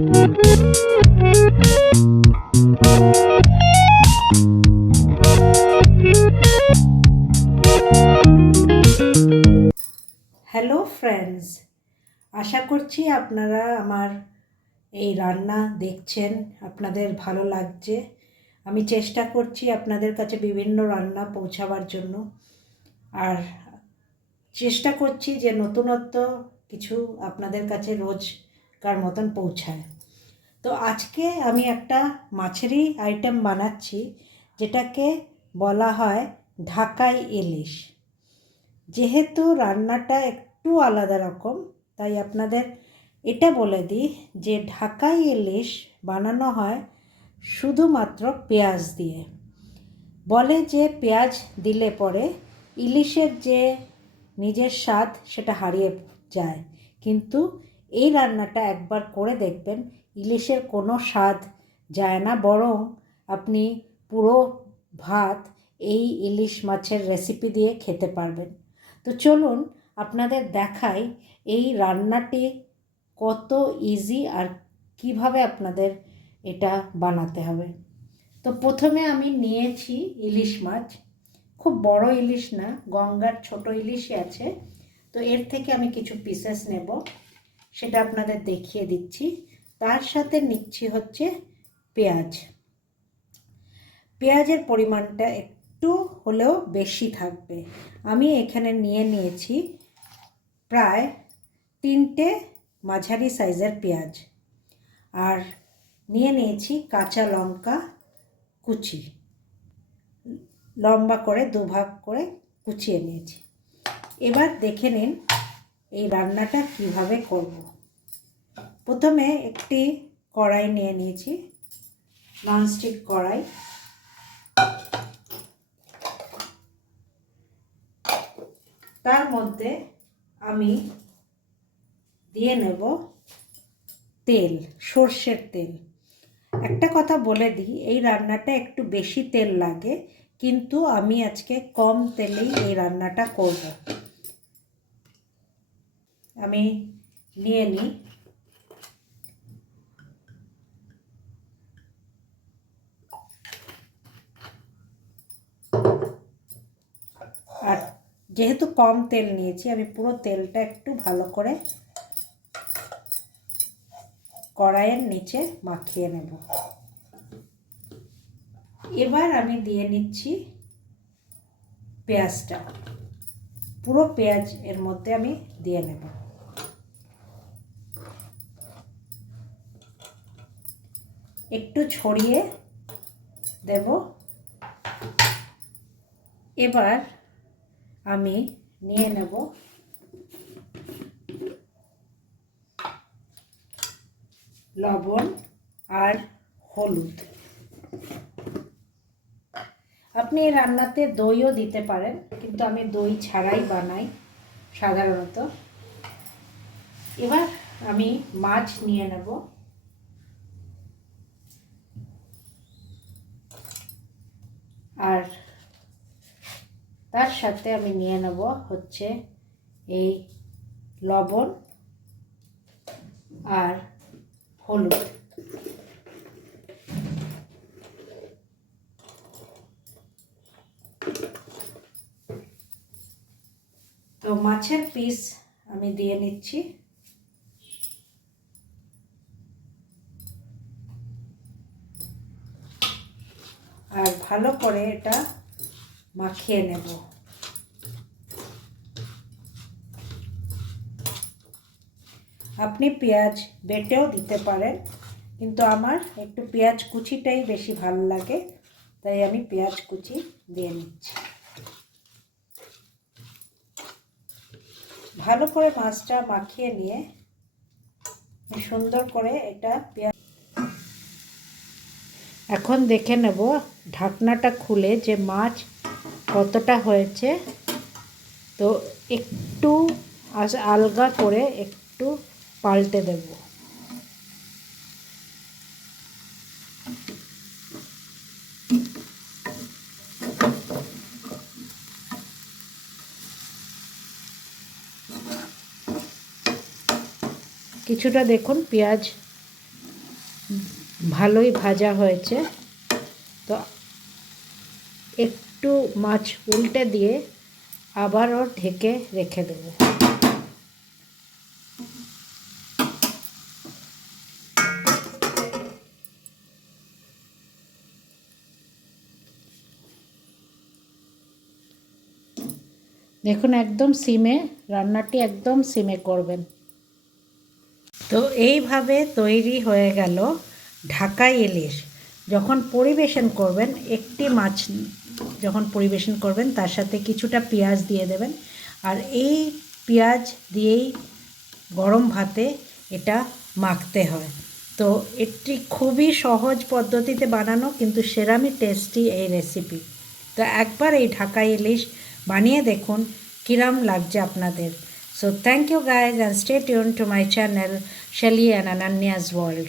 Hello friends, আশা করছি আপনারা আমার এই রান্না দেখছেন, আপনাদের ভালো লাগছে। আমি চেষ্টা করছি আপনাদের কাছে বিভিন্ন রান্না পৌঁছাবার জন্য, আর চেষ্টা করছি যে নতুনত্ব কিছু আপনাদের কাছে রোজকার মতন পৌঁছায়। তো আজকে আমি একটা মাছেরই আইটেম বানাচ্ছি, যেটাকে বলা হয় ঢাকাই ইলিশ। যেহেতু রান্নাটা একটু আলাদা রকম, তাই আপনাদের এটা বলে দিই যে ঢাকাই ইলিশ বানানো হয় শুধুমাত্র পেঁয়াজ দিয়ে। বলে যে পেঁয়াজ দিলে পরে ইলিশের যে নিজের স্বাদ সেটা হারিয়ে যায়, কিন্তু এই রান্নাটা একবার করে দেখবেন, ইলিশের কোনো স্বাদ যায় না, বরং আপনি পুরো ভাত এই ইলিশ মাছের রেসিপি দিয়ে খেতে পারবেন। তো চলুন আপনাদের দেখাই এই রান্নাটি কত ইজি আর কিভাবে আপনাদের এটা বানাতে হবে। তো প্রথমে আমি নিয়েছি ইলিশ মাছ, খুব বড় ইলিশ না, গঙ্গার ছোট ইলিশই আছে। তো এর থেকে আমি কিছু পিসেস নেব, সেটা আপনাদের দেখিয়ে দিচ্ছি। তার সাথে নিচ্ছি হচ্ছে পেঁয়াজ। পেঁয়াজের পরিমাণটা একটু হলেও বেশি থাকবে। আমি এখানে নিয়েছি প্রায় 3টে মাঝারি সাইজের পেঁয়াজ, আর নিয়েছি কাঁচা লঙ্কা কুচি, লম্বা করে দুভাগ করে কুচিয়ে নিয়েছি। এবার দেখে নিন এই রান্নাটা কিভাবে করব। প্রথমে একটি কড়াই নিয়ে নিয়েছি, ননস্টিক কড়াই। তার মধ্যে আমি দিয়ে নেব তেল, সর্ষের তেল। একটা কথা বলে দিই, এই রান্নাটা একটু বেশি তেল লাগে, কিন্তু আমি আজকে কম তেলেই এই রান্নাটা করব। আমি নিয়ে নিই। আর যেহেতু কম তেল নিয়েছি, আমি পুরো তেলটা একটু ভালো করে কড়াইয়ের নিচে মাখিয়ে নেব। এবার আমি দিয়ে নিচ্ছি পেঁয়াজটা, পুরো পেঁয়াজ এর মধ্যে আমি দিয়ে নেব। একটু ছড়িয়ে দেব। এবার আমি নিয়ে নেব লবণ আর হলুদ। আপনি এই রান্নাতে দইও দিতে পারেন, কিন্তু আমি দই ছাড়াই বানাই সাধারণত। এবার আমি মাছ নিয়ে নেব, আর তার সাথে আমি নিয়ে নেব হচ্ছে এই লবণ আর হলুদ। তো মাছের পিস আমি দিয়ে নিচ্ছি। আর ভালো করে এটা মাখিয়ে নেব। আপনি পেঁয়াজ বেটেও দিতে পারেন, কিন্তু আমার একটু পেঁয়াজ কুচিটাই বেশি ভালো লাগে, তাই আমি পেঁয়াজ কুচি দিয়ে নিচ্ছি। ভালো করে মাছটা মাখিয়ে নিয়ে সুন্দর করে এটা পেঁয়াজ। এখন দেখে নেব ঢাকনাটা খুলে যে মাছ কতটা হয়েছে। তো একটু আলগা করে একটু পাল্টে দেব। কিছুটা দেখুন পেঁয়াজ ভালোই ভাজা হয়েছে। তো একটু মাছ উল্টে দিয়ে আবারও ঢেকে রেখে দেব। দেখুন একদম সিমে, রান্নাটি একদম সিমে করবেন। তো এইভাবে তৈরি হয়ে গেল ঢাকা ইলিশ। যখন পরিবেশন করবেন, একটি মাছ যখন পরিবেশন করবেন তার সাথে কিছুটা পেঁয়াজ দিয়ে দেবেন, আর এই পেঁয়াজ দিয়েই গরম ভাতে এটা মাখতে হয়। তো এটি খুবই সহজ পদ্ধতিতে বানানো, কিন্তু সেরামই টেস্টি এই রেসিপি। তো একবার এই ঢাকা ইলিশ বানিয়ে দেখুন কিরম লাগছে আপনাদের। So thank you guys and stay tuned to my channel Shelly and Ananya's World.